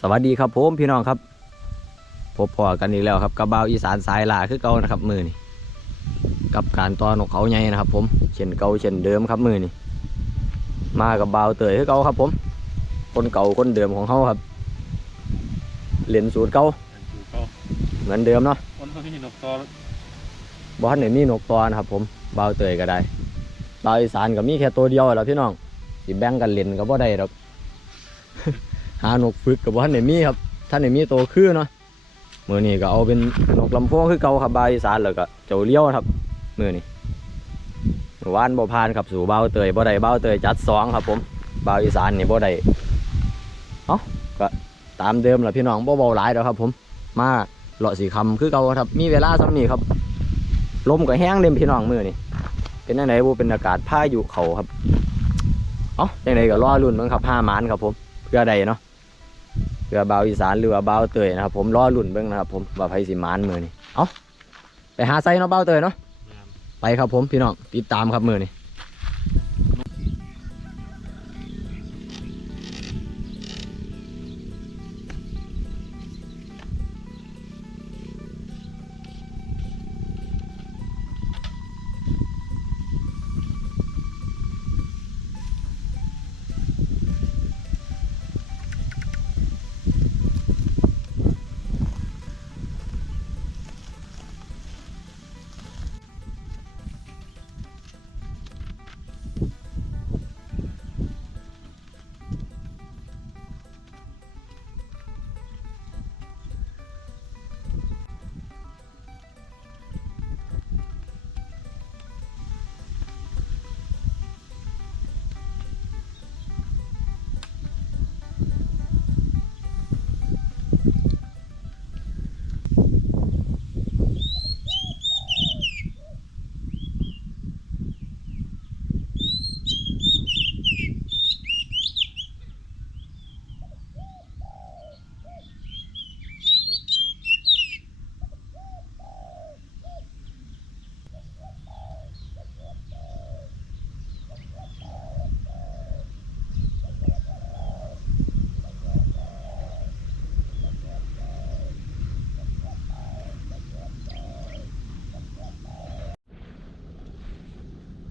สวัสดีครับผมพี่น้องครับพบพอกันอีกแล้วครับกับบ่าวอีสานสายลาคือเก่านะครับมือนี่กับการตอนของเขาใหญ่นะครับ ผมเช่นเก่าเช่นเดิมครับมือนี่มากับบ่าวเตยคือเก่าครับ ผม คนเก่าคนเดิมของเขาครับเหรียนสูตรเก่าเหมือนเดิมเนาะวันเขาที่นกตอบอสเนี่ยมีนกตัวนะครับ ผมบ่าวเตยก็ได้บ่าวอีสานก็มีแค่ตัวเดียวแล้วพี่น้องสิแบ่งกันเล่นก็บ่ได้หรอก หานกฝึกกับบ่ทันได้มีครับท่านได้มีโตัวคือเนาะมือนี้ก็เอาเป็นนกลำโพงคือเก่าครับบาวอีสานแล้วก็เจ้าเลี้ยวครับมือนี้เมื่านบ่ผ่านครับสู่บ่าเตยบ่ได้เบ่าเตยจัดสองครับ ผมเบ่าอีสานนี่บ่ได้เอ้าก็ตามเดิมแหละพี่น้องบ่เบาหลายแล้วครับ ผมมาเลาะสีคำคือเก่าครับ มีเวลาซ้ำนี้ครับลมก็แห้งเล่มพี่น้องมือนี้เป็นจังไดบ่เป็นอากาศพาอยุเขาครับเอ้าจังไดก็รอรุ่นเบิ่งครับห้ามานครับผมเพื่อใดเนาะ เพื่อเบาวอีสานหรือว่าเบาวเตยนะครับผมรอลุ่นเบิ่งนะครับผมว่าไผสิมานมือนี่เอาไปหาไซเนาะเบาวเตยเนาะไปครับผมพี่น้องติดตามครับมือนี่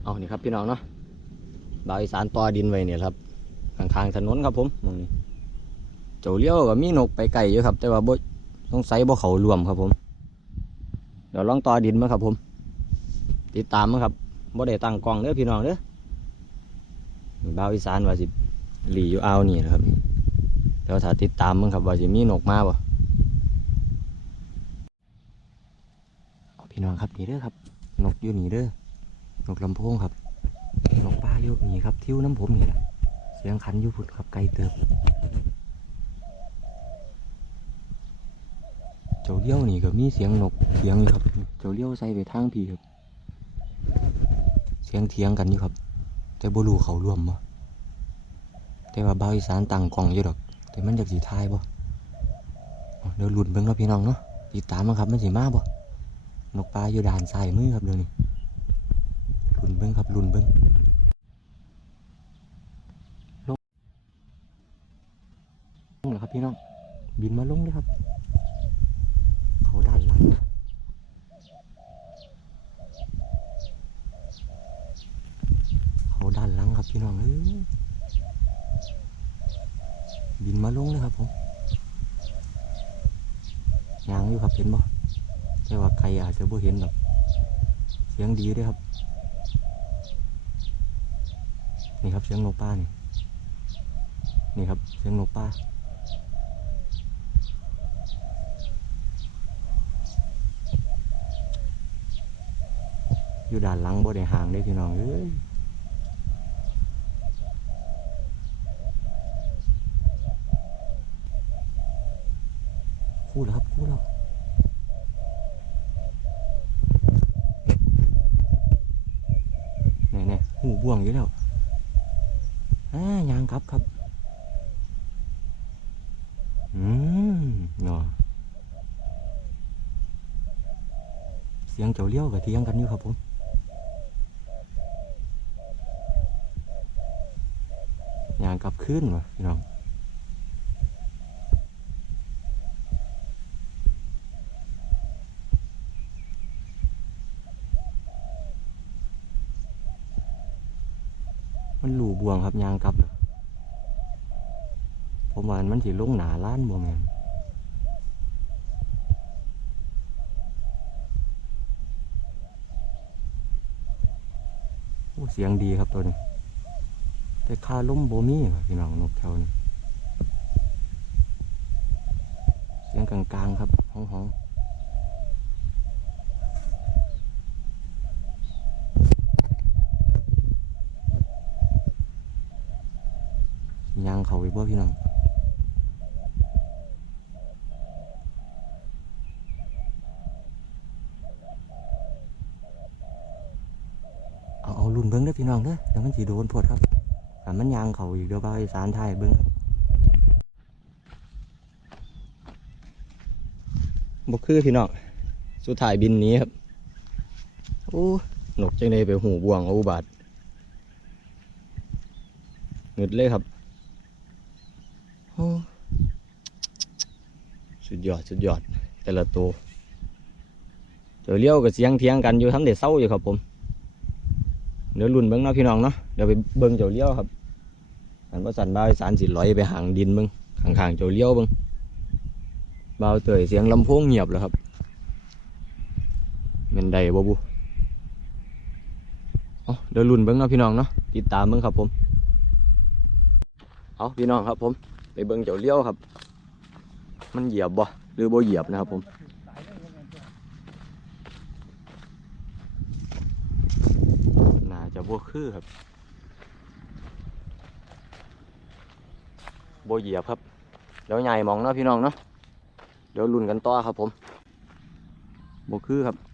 เอานี่ครับพี่น้องเนาะเบาวอีสานต่อดินไว้เนี่ยครับข้างๆถนนครับผมมองนี่เจ้าเลี้ยวก็มีนกไปไก่อยู่ครับ แต่ว่าบ่ต้องใส่บ่เขารวมครับผม เดี๋ยวลองต่อดินมาครับผม ติดตามมาครับบ่ได้ตั้งกล้องเด้อพี่น้องเด้อบ่าวอีสานว่าสิหลีอยู่เอานี่นะครับเดี๋ยวถ้าติดตามมึงครับว่าสิมีนกมาบ่พี่น้องครับนี่เด้อครับ นกอยู่นี่เด้อ นกลำโพงครับนกป้าอยู่นี่ครับทิ้วน้ำผมนี่แหละเสียงขันยู่พุ่นครับไกลเติบเจ้าเลี้ยวนี่ก็มีเสียงนกเถียงอยู่ครับเจ้าเลี้ยวใส่ไปทางพี่ครับ เสียงเถียงกันอยู่ครับ แต่บ่รูเขาร่วมบ่แต่ว่าบ่าวอีสานตั้งกล้องอยู่ดอก แต่มันอยากสีทายบ่เดี๋ยวหลุดเบิ่งเนาะพี่น้องเนาะติดตามมาครับมันสิมาบ่นกปลาอยู่ด้านซ้ายมือครับเดี๋ยวนี้ เบิ้งครับลุ่นเบิ้งลงลงแล้วครับพี่น้อง บินมาลงเลยครับ เขาด้านหลังเขาด้านหลังครับพี่น้องเอ้ยบินมาลงเลยครับผมยางอยู่ครับเห็นบ่แต่ว่าใครอาจจะบ่เห็นแบบเสียงดีด้วยครับ นี่ครับเสียงนกป้านี่นี่ครับเสียงนกป้าอยู่ด้านหลังบ่ได้ห่างได้พี่น้องเอ้ยคู่แล้วครับคู่แล้วแน่ๆหูบ่วงอยู่แล้ว สียงเจ้าเลี้ยวกับเทียงกันอยู่ครับผมยางกลับขึ้นมาพี่น้องมันหลูบวงครับยางกลับผมว่ามันสิลงหนาล้านบ่แม่น เสียงดีครับตัวนี้ แต่ค่าล้มโบมี่พี่น้องนกแถวนี้เสียงกลางๆครับห้องห้องย่างเขาไปบ่พี่น้องเอาเอาลุ่นเบิ้งเด้อพี่น้องเด้อเดี๋ยวมัน สีโดนพดครับแต่มันยางเขาอีกเดี๋ยวบ่าอีสานไทยเบิ้งบ่คือพี่น้องสุดท้ายบินนี้ครับโอ้หนกจังไดไปหูบ่วงอุบาทเงึดเลยครับโอ้สุดยอดสุดยอดแต่ละตัวเจอเลี้ยวกับเสียงเทียงกันอยู่ทำเด็ดเศร้าอยู่ครับผม เดี๋ยวรุ่นเบิ้งเนาะพี่น้องเนาะเดี๋ยวไปเบิ้งเจ้าเลี้ยวครับอันว่าสันบ่าวสานสิลอยไปหางดินมึงข้างๆเจ้าเลี้ยวมึงบ่าวเตยเสียงลำโพงเงียบแล้วครับแมันได้บ่บุเอเดี๋ยวรุ่นเบิ้งเนาะพี่น้องเนาะติดตามเบิ้งครับผม เอาพี่น้องครับผม ไปเบิ้งเจ้าเลี้ยวครับ มันเหยียบบ่หรือบ่เหยียบนะครับผมน่าจะบ่ คือครับโบเหยียบครับเดี๋ยวใหญ่มองเนาะพี่น้องเนาะเดี๋ยวลุ้นกันต่อครับผมโบคือครับ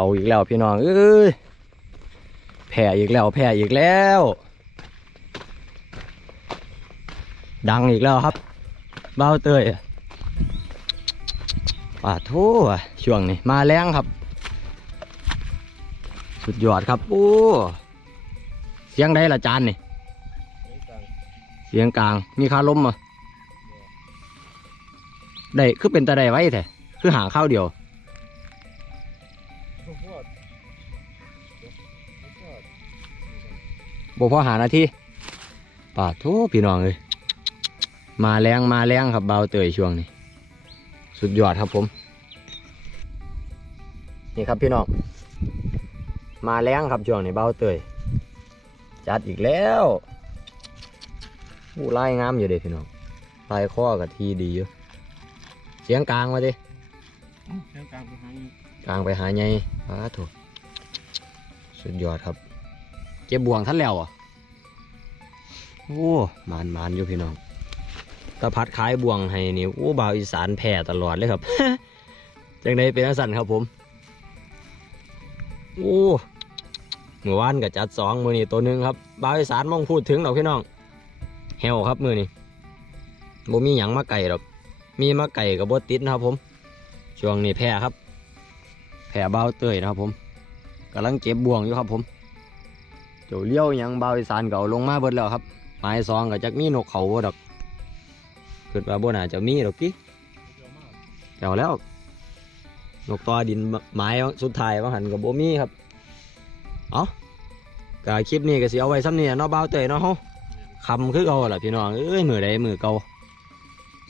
เอาอีกแล้วพี่น้องเอ้ยแผ่อีกแล้วแผ่อีกแล้ว ดังอีกแล้วครับ เบ้าเตยป่าทอ่ช่วงนี้มาแรงครับ สุดยอดครับโอ้เสียงได้ละจานนี่เสียงกลางมีคาลมอะได้คือเป็นตาไดไว้แท้คือหางข้าวเดียว บ่พอหานาทีป่าโทพี่น้องเลยมาแรงมาแรงครับเบาวเตยช่วงนี้ สุดยอดครับผม นี่ครับพี่น้องมาแรงครับช่วงนี้เบาวเตยจัดอีกแล้วอู้ไล่งามอยู่เด้พี่น้องไล่ข้อกับทีดีอยู่เสียงกลางมาดิเรื่องการไปหากลางไปหาไงป้าโถสุดยอดครับ เก็บบ่วงท่านแล้วอะโอ้มานมานอยู่พี่น้องตะพัดขายบ่วงให้นี่โอ้บ่าวอีสานแผ่ตลอดเลยครับจังไดเป็นสั่นครับผมโอ้เมื่อวานกับจัดสองมือนี่ตัวหนึ่งครับบ่าวอีสานมองพูดถึงดอกพี่น้องเฮวครับมือนี่บ่มีหยังมาไก่ดอกมีมาไก่กับบติดนะครับผมช่วงนี้แพ้ครับแผ่เบาวเตยนะครับผมกำลังเก็บบ่วงอยู่ครับผม เจ้าเลี้ยวยังบาวอีสานเก่าลงมาเบิดแล้วครับไม้ซองกับจักมีนกเขาบ่ดอกคิดว่าบ่น่าจะมีดอกกี้แถวแล้ว นกตัวดินไม้สุดท้ายว่าหันกับบ่มีครับ เอากาคลิปนี้ก็สิเอาไว้ซ้ำนี่เนาะเบาวเตยเนาะเฮาคำคือเก่าล่ะพี่น้อง เอ้ยมือใดมือเก่า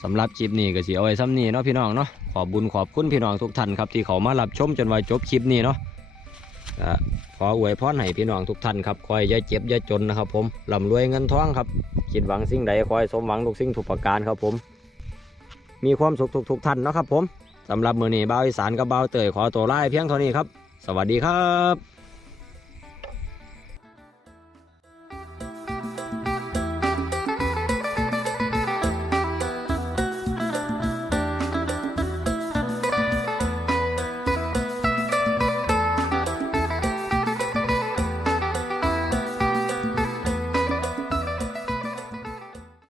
สำหรับคลิปนี้ก็สิเอาไว้ซ้ำนี่เนาะพี่น้องเนาะ ขอบบุญขอบคุณพี่น้องทุกท่านครับที่เขามารับชมจนว่าจบคลิปนี้เนาะ ออวยพรให้พี่น้องทุกท่านครับคอยอย่าเจ็บอย่าจนนะครับ ผมร่ำรวยเงินทองครับคิดหวังสิ่งใดคอยสมหวังทุกสิ่งทุกประการครับผม มีความสุขทุกทุกท่านนะครับ ผมสำหรับมือนี้บ่าวอีสานกับบ่าวเตยขอตัวลาเพียงเท่านี้ครับ สวัสดีครับ